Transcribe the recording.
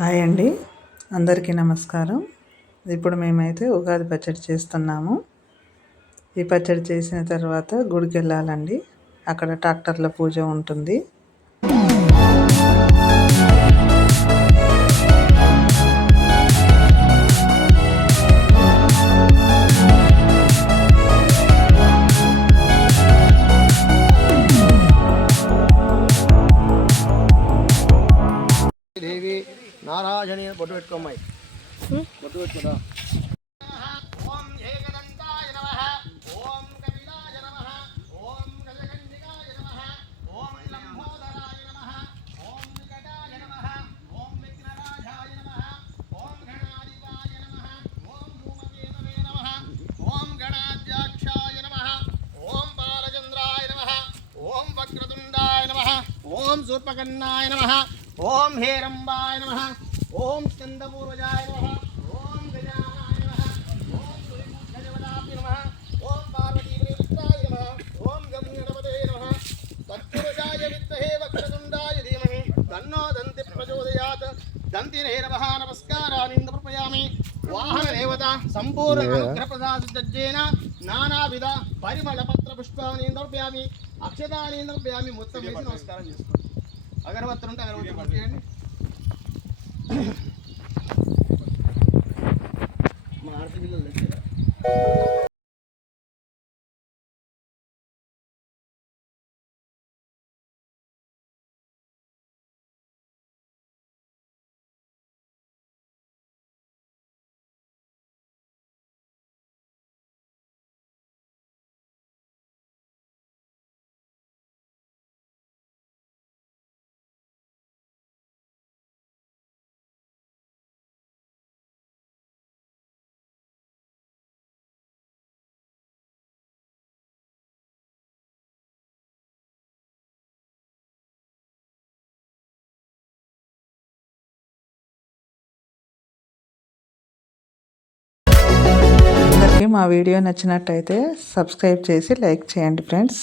Hi అండి, అందరికీ నమస్కారం. ఇప్పుడు మేమైతే ఉగాది పచ్చడి చేస్తున్నాము. ఈ పచ్చడి చేసిన తర్వాత గుడికి వెళ్ళాలండి. అక్కడ ట్రాక్టర్ల పూజ ఉంటుంది. దేవి నారాయణి బొట్టు పెట్టుకోమ్మాయి బొట్టు పెట్టుకుంటా. ఓం ఏకదంతాయ నమః ఓం కపిలాయ నమః ఓం గజకన్నికాయ నమః ఓం లంబోదరాయ నమః ఓం వికటాయ నమః ఓం విఘ్నరాజాయ నమః ఓం గణాధిపాయ నమః ఓం ధూమకేతవే నమః ఓం గణాధ్యక్షాయ నమః ఓం బాలచంద్రాయ నమః ఓం వక్రతుండాయ నమః ఓం శూర్పకర్ణాయ నమః ఓం హేరంబాయ నమః ఓం స్కందపూర్వజాయ నమః ఓం గజానాయ నమః ఓం గజవదాభ్య నమః ఓం పార్వతీప్రేమిత్రాయ నమః ఓం గంగణపతే నమః తత్పురుషాయ విద్మహే వక్రతుండాయ ధీమహి తన్నో దంతి ప్రచోదయాత్ దంతినేరవః నమస్కారాన్ని సమర్పయామి. వాహన దేవత సంపూర్ణ అనుగ్రహప్రసాదేన నానావిధ పరిమళ పత్ర పుష్పాన్ని సమర్పయామి. అక్షతాన్ని సమర్పయామి. మొత్తం వేసి నమస్కారం చేసుకోండి. అగరబత్తులు ఉంటే అగరబత్తులు చేయండి. మా ఆర్తి బిల్లులు తెచ్చారా? మా వీడియో నచ్చినట్టయితే సబ్స్క్రైబ్ చేసి లైక్ చేయండి ఫ్రెండ్స్.